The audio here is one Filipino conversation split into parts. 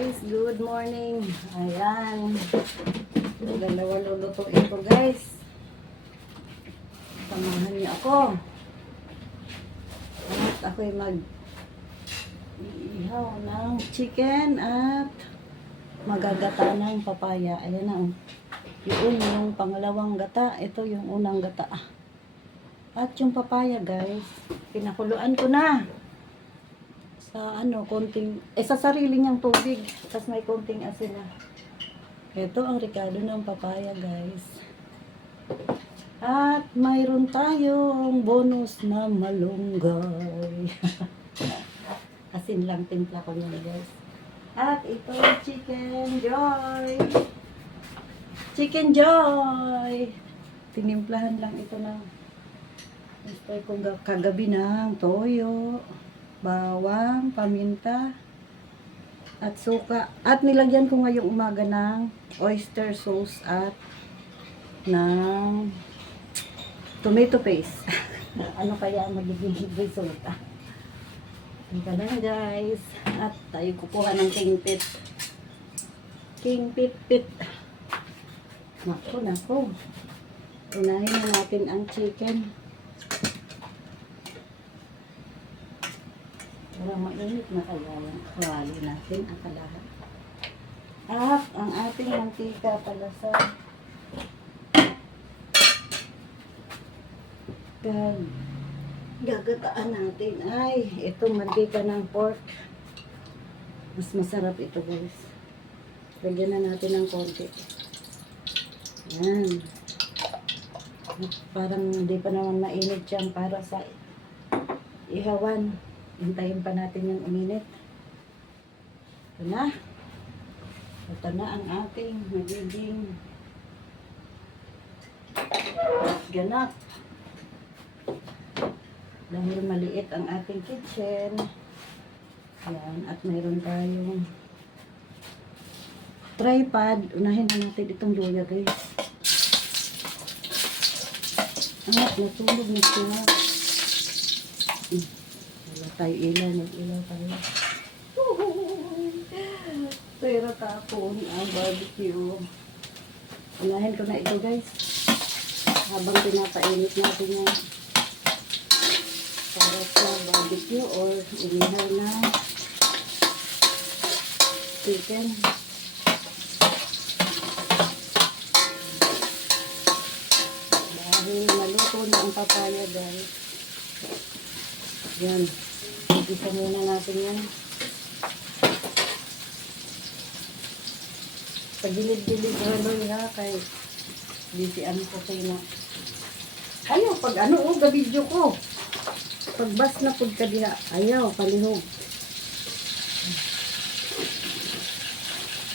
guys, good morning. Ayan. Dalawa luluto ito guys. Samahan niyo ako. At ako'y mag iihaw ng chicken at magagata ng papaya. Ayan na. oh. Yun yung pangalawang gata. Ito yung unang gata. At yung papaya guys, pinakuluan ko na sa ano, konting, eh sa sarili niyang tubig, tapos may konting asin na. Ito ang rekado ng papaya, guys. At mayroon tayong bonus na malunggay. asin lang timpla ko niyan, guys. At ito, chicken joy. Chicken joy. Tinimplahan lang ito na. Gusto kong ga- kagabi ng toyo bawang, paminta, at suka. At nilagyan ko ngayong umaga ng oyster sauce at ng tomato paste. ano kaya ang magiging resulta? Ika na guys. At tayo kukuha ng king pit. King pit pit. Naku, naku. Unahin na natin ang chicken. Para mainit na kaya yung kawali natin ang kalahat. At ang ating mantika pala sa gag gagataan natin ay itong mantika ng pork. Mas masarap ito guys. Lagyan na natin ng konti. Yan. Parang hindi pa naman mainit yan para sa ihawan. Hintayin pa natin yung uminit. Ito na. Ito na ang ating magiging ganap. Dahil maliit ang ating kitchen. Yan. At mayroon tayong tripod. Unahin na natin itong luya guys. At natulog na siya. Tayo ilaw, nag-ilaw tayo. Pero tapon ang barbecue. Unahin ko na ito guys. Habang pinapainit natin yan. Para sa barbecue or inihaw na chicken. Dahil maluto na ang papaya guys. Yan. Isa muna natin yan. Pagilid-gilid haloy ha kay busy ano ko kayo na. Ayaw, pag ano oh, gabidyo ko. Pag bas na pag kadiha, ayaw, palihog.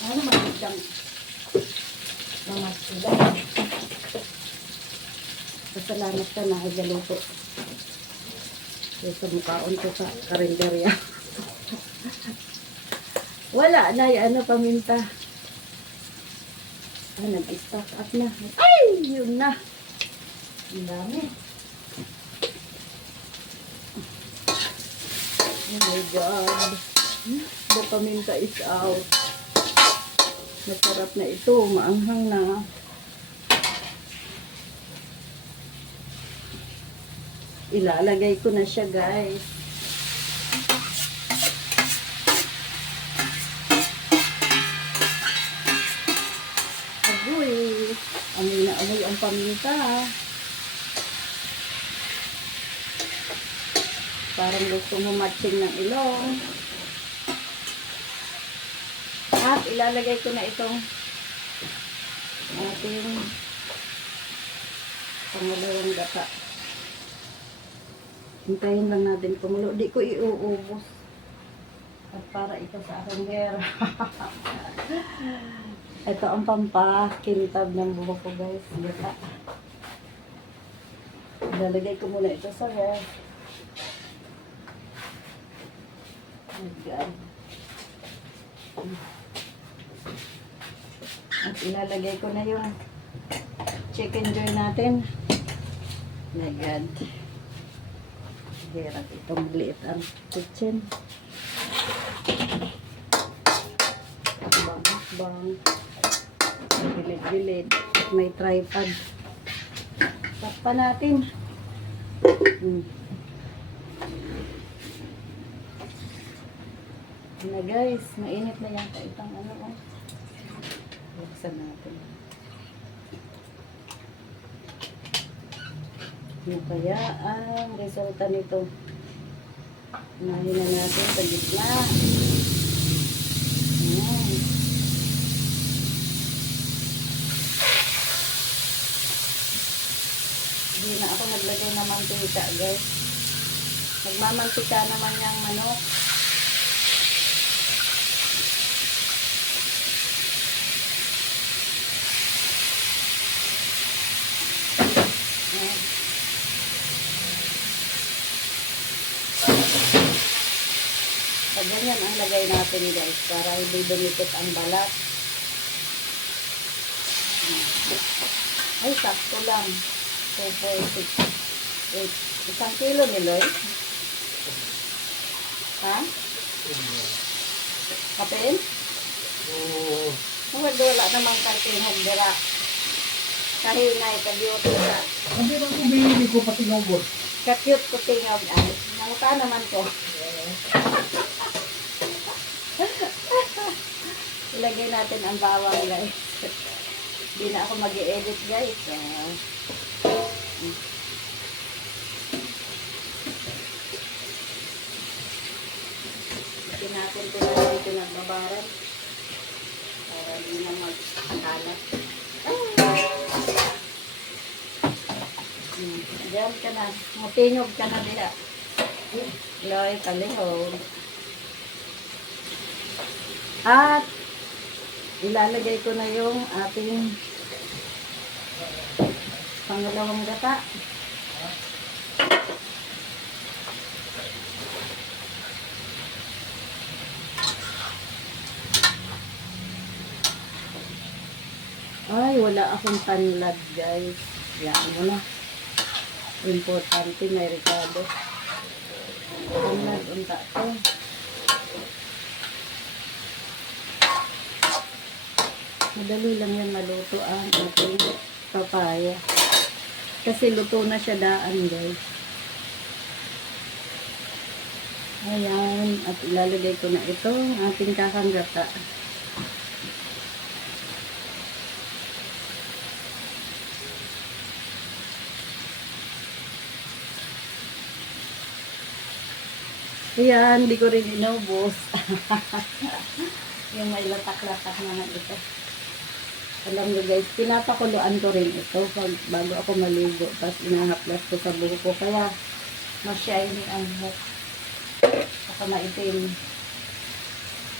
Ano man siyang mga sila. Pasalamat ka na, galuto. Kaya sa mukhaon ko sa karinderya. Wala na, ano, paminta. Ah, nag-stock up na. Ay, yun na. Ang dami. Oh my God. The paminta is out. Masarap na ito. Maanghang na. Ilalagay ko na siya, guys. Agoy. Amoy na amoy ang paminta. Parang gusto mo matching ng ilong. At ilalagay ko na itong ating pangalawang gata. Hintayin lang natin kumulo. Di ko iuubos. At para ito sa aking ito ang pampakintab ng buhok ko guys. Gata. Ilalagay ko muna ito sa hair. At ilalagay ko na yung chicken joy natin. My God mahirap itong liit ang kitchen. Bang-bang. Gilid-gilid. At may tripod. Takpa natin. Hmm. Na guys, mainit na yata itong ano. Oh. Buksan natin. Ano kaya ang resulta nito? Unahin na natin sa gitna. Ayan. Hindi na ako naglagay ng mantika guys. Nagmamantika naman yung manok. Ganyan ang lagay natin guys para hindi dumikit ang balat. Ay, sakto lang. 2.6. Wait, isang kilo ni Loy? Ha? Kapin? Oo. Huwag wala namang kartingog dira. Kahinay, kabiyoto sa. Hindi na ko binili ko pati ngobot. Kakyut ko tingog ay. Nanguta naman ko. Ilagay natin ang bawang guys. Hindi na ako mag edit guys. Ah. Hindi natin ito na dito nagbabaran. Para hindi na magkalat. Hmm, Diyan ka na. Mutinog ka na diya. Loy, kalihog. At ilalagay ko na yung ating pangalawang gata. Ay, wala akong tanlad, guys. Yan mo na. Importante, may rekado. Tanlad, unta to. Madali lang yan maluto ang ating papaya. Kasi luto na siya daan, guys. Ayan. At ilalagay ko na ito, ang ating kakanggata. Ayan, hindi ko rin inubos. yung may latak-latak naman ito. Alam nyo guys, pinapakuluan ko rin ito pag, bago ako maligo. Tapos inahaplas ko sa buhok ko. Kaya mas shiny ang buhok. Saka maitim.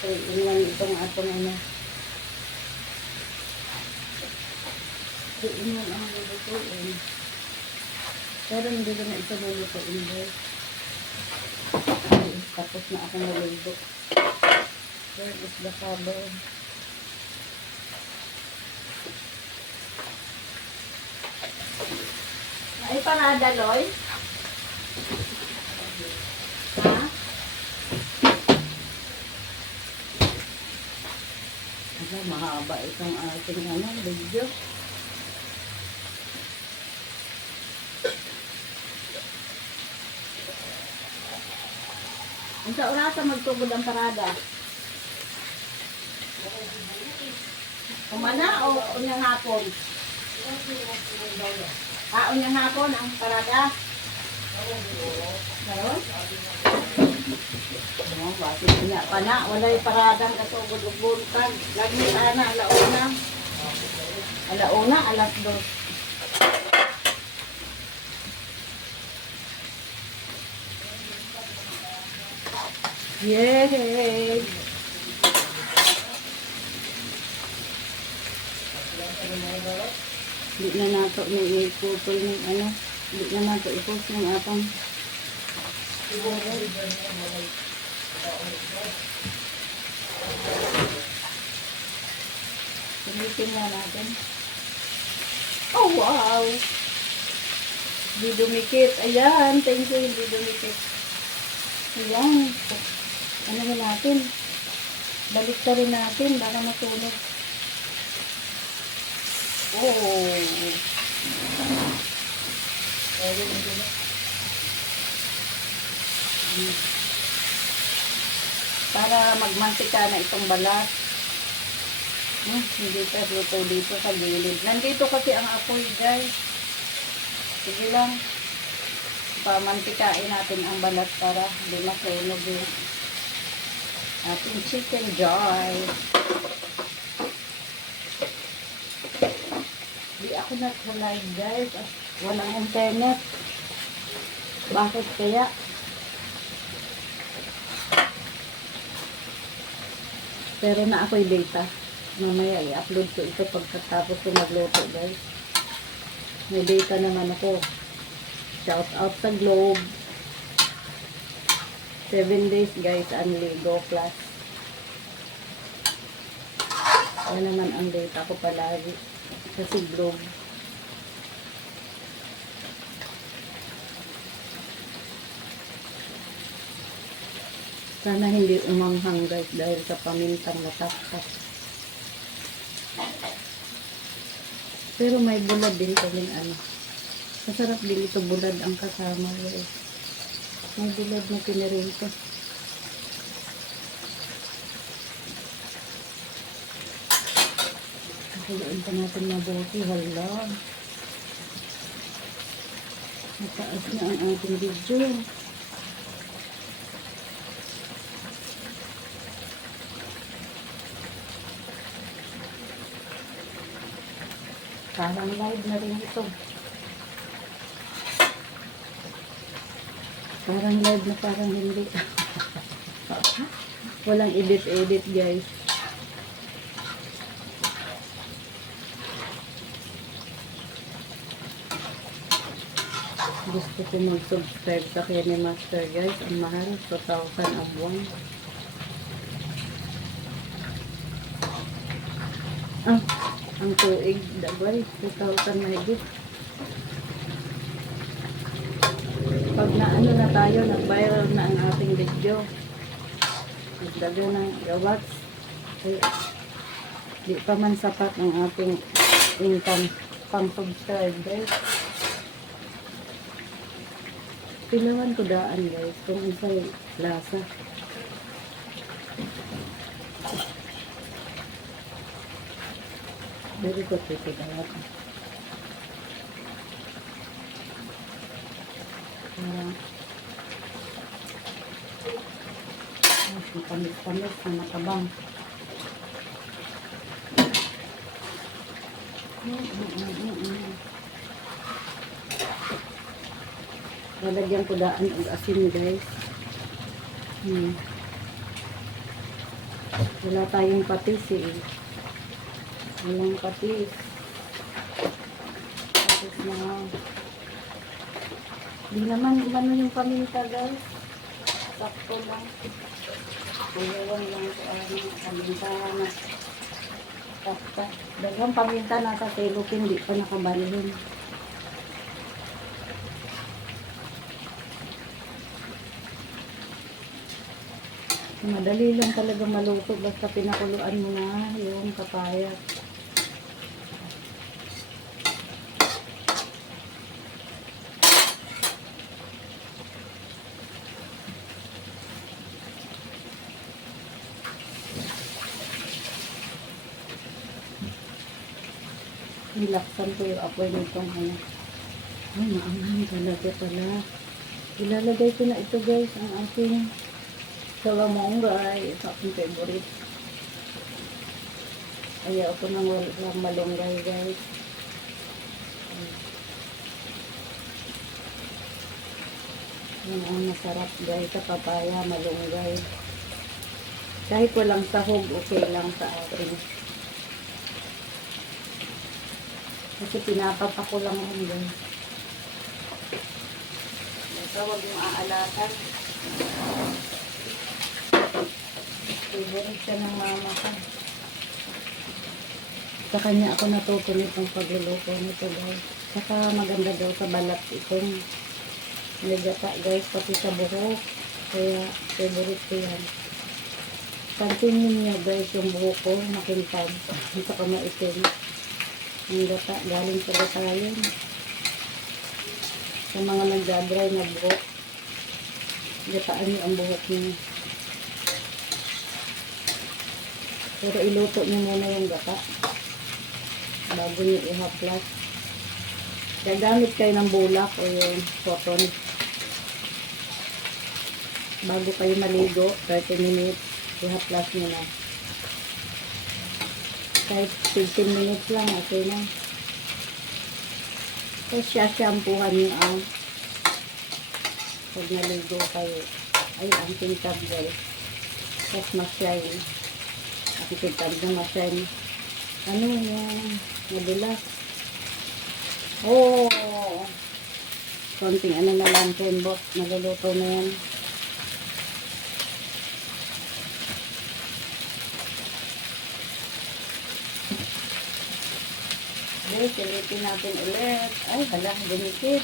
So, iwan itong atong ano. So, iwan ang lulutuin. Pero hindi ko na ito lulutuin guys. Tapos na ako naligo. Where is the cover? Ay, panada, Loy? Ha? Aba, mahaba itong ating ano, video. Ang sa orasa magtugod ang parada? Umana o unyang hapon? Ah, unyang hapon ang parada? Meron? Oh, bakit niya pa na? Wala'y paradang kasugod og bulkan. Lagi sana, alauna. Alauna, alas dos. Yay! Na nato ni iputol ng ano. Di na nato iputol ng atong Sumitin nga natin. Oh, wow! Di dumikit. Ayan, thank you, hindi dumikit. Ayan. Ano na natin? Balik ka rin natin, baka matunog. Para magmantika na itong balat. Hmm, hindi pa luto dito sa gilid. Nandito kasi ang apoy, guys. Sige lang. Pamantikain natin ang balat para hindi masunog yung ating chicken joy. Ako nag-live, guys. At walang internet. Bakit kaya? Pero na ako'y data. Mamaya i-upload ko ito pagkatapos ko magluto guys. May data naman ako. Shout out sa Globe. 7 days guys only Go Plus. Yan naman ang data ko palagi. Kasi Globe. Sana hindi umanghang guys dahil sa pamintang nataktak. Pero may bulad din kaming ano. Masarap din ito bulad ang kasama guys. May bulad na pinarito. Nakuluin pa natin mabuti. Hala. Mataas na ang ating video. Parang live na rin ito. Parang live na parang hindi. Walang edit-edit guys. Ko mag-subscribe sa Kenny Master guys. Ang mahal, 2,000 ang buwan. Ah, ang tuig, dabay, 2,000 mahigit. Pag na ano na tayo, nag-viral na ang ating video. Nagdago ng gawats. Ay, di pa man sapat ang ating income pang subscribe guys. Pilawan ko daan guys kung isa'y lasa. Very good ito daan. Parang mas tamis-tamis na matabang. Lalagyan ko daan ang asin guys. Hmm. Wala tayong patis eh. Walang patis. Patis na. Hindi naman umano yung paminta guys. Sakto lang. Dalawan lang sa ano, paminta na. Sakto. Dalawang paminta nasa telukin, hindi pa nakabalhin. Madali lang talaga maluto basta pinakuluan mo na yung papaya. Nilaksan ko yung apoy nitong ano. Ay, maanghang talaga pala. Ilalagay ko na ito guys, ang ating Salamonggay, ito aking favorite. Ayaw ko ng walang malunggay, guys. Yan ang masarap, guys, sa papaya, malunggay. Kahit walang sahog, okay lang sa akin. Kasi pinapapa ko lang yan, guys. Ito, huwag yung aalatan. Favorite siya ng mama ko. Sa kanya ako natuto nitong pagluluto nito guys. Saka maganda daw sa balat itong nagata guys, pati sa buhok. Kaya favorite ko yan. Pansinin niyo guys yung buhok ko, makintab. Saka maitim. Ang gata, galing sa gatayan. Sa mga nagdadry na buhok. Gataan niyo ang buhok niyo. Pero iluto niyo muna yung gata. Bago niyo ihaplas. Gagamit kayo ng bulak o yung cotton. Bago kayo maligo, 30 minutes, ihaplas niyo na. Kahit 15 minutes lang, okay na. Tapos shampoohan niyo ang pag naligo kayo. Ay, ang tintab guys. Tapos ma-shine. Ang tintab na ma-shine. Ano yung madulas? Oh! Konting ano na lang, kembot. Naluluto na yan. Okay, silipin natin ulit. Ay, hala, dumikit.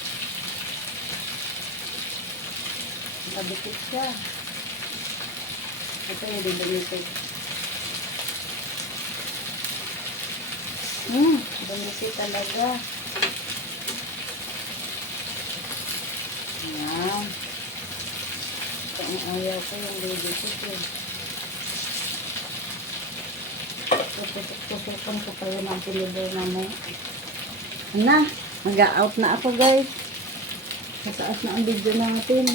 Nakadikit siya. Ito yung dumikit. Hmm, dumikit talaga. Yan. Ito ang ayaw ko yung dumikit eh. Tusok-tusokan ko pa yun ang pinibay na mo. Na, mag-out na ako guys. Sa taas na ang video natin.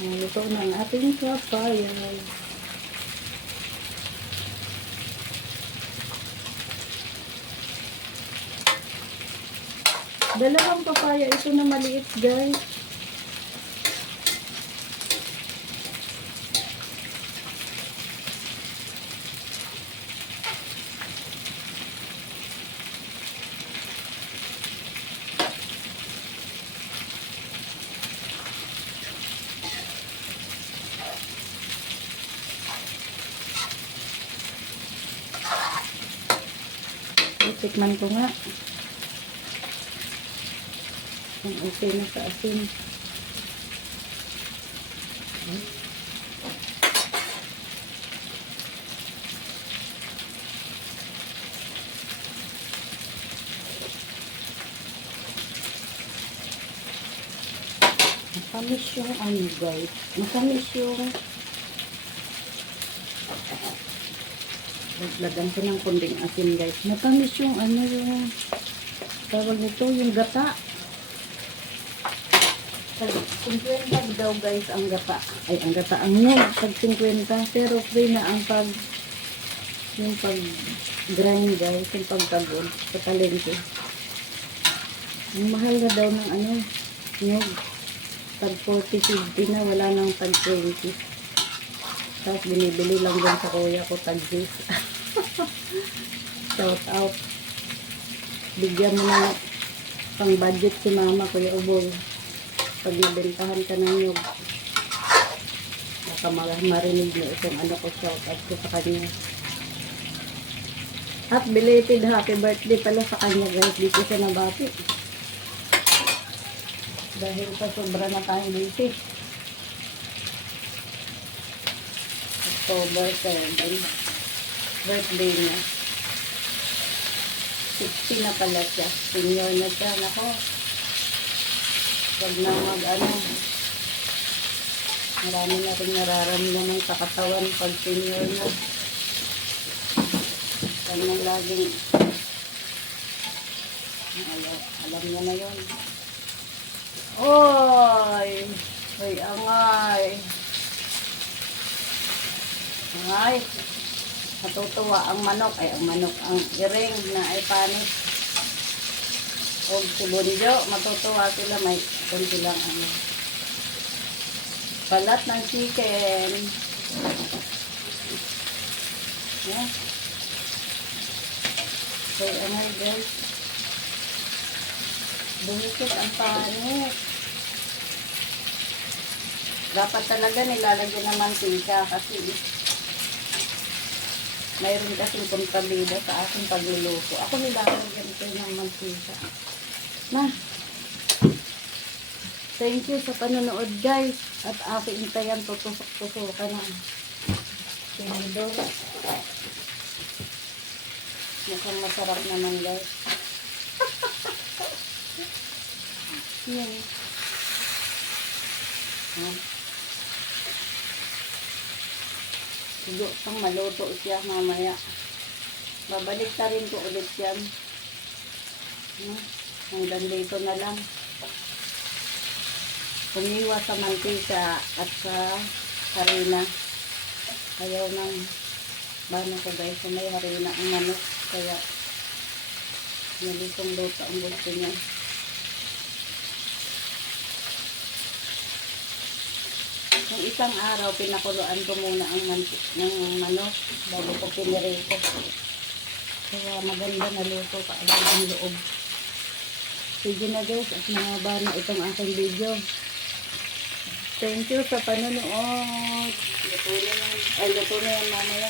Nalito na ang ating papaya. Dalawang papaya ito na maliit guys. Tikman ko nga. Kung okay na sa asin. Matamis yung ano guys. Matamis yung Laglagan ko ng kunding asin guys. Matamis yung ano yung tawag nito, yung gata. Pag 50 daw guys ang gata. Ay, ang gata ang nyug. Pag 50, pero free na ang pag yung pag grind guys, yung pagtagod sa talente. Ang mahal na daw ng ano, nyug. Tag 40, 50 na, wala nang tag 20. Tapos binibili lang dyan sa kuya ko tag 10. Shout out. Bigyan mo na pang budget si mama, Kuya Uboy. Pag nabentahan ka ng nyug. Baka ma- marinig mo itong ano ko shout out ko sa kanya. At belated happy birthday pala sa kanya guys. Dito siya nabati. Dahil sa sobra na tayong busy. October 7. Birthday niya. 60 na pala siya. Senior na siya. Nako. Huwag na mag ano. Marami na rin nararamdaman sa katawan pag senior na. Huwag na laging alam, alam niya na yun. Oy! Oy, angay! Angay! Natutuwa ang manok. Ay, ang manok. Ang iring na ay panis. O si Bunjo, matutuwa sila. May konti lang ano. Balat ng chicken. Yeah. Oy, angay guys. Bumikit ang panit. Dapat talaga nilalagyan ng mantika kasi mayroon kasing kontrabida sa aking pagluluto. Ako nilalagyan ko ng mantika. Na, thank you sa panonood guys. At aking intayan tutusok-tusokan na. Sinidor. Mukhang masarap naman guys. Yan. Ha? Sigo pang maluto siya mamaya. Babalik ta rin ko ulit yan. No? Hanggang dito na lang. Umiwas sa mantika at sa harina. Ayaw ng bano ko guys, kung may harina ang manok. Kaya, nalitong luto ang gusto niya. Nung isang araw, pinakuluan ko muna ang mantik ng manok bago ko pinirito. Kaya maganda na luto ka ang loob. Sige na guys, at mahaba na itong aking video. Thank you sa panonood. Luto na yan. Ay, luto na yan mamaya.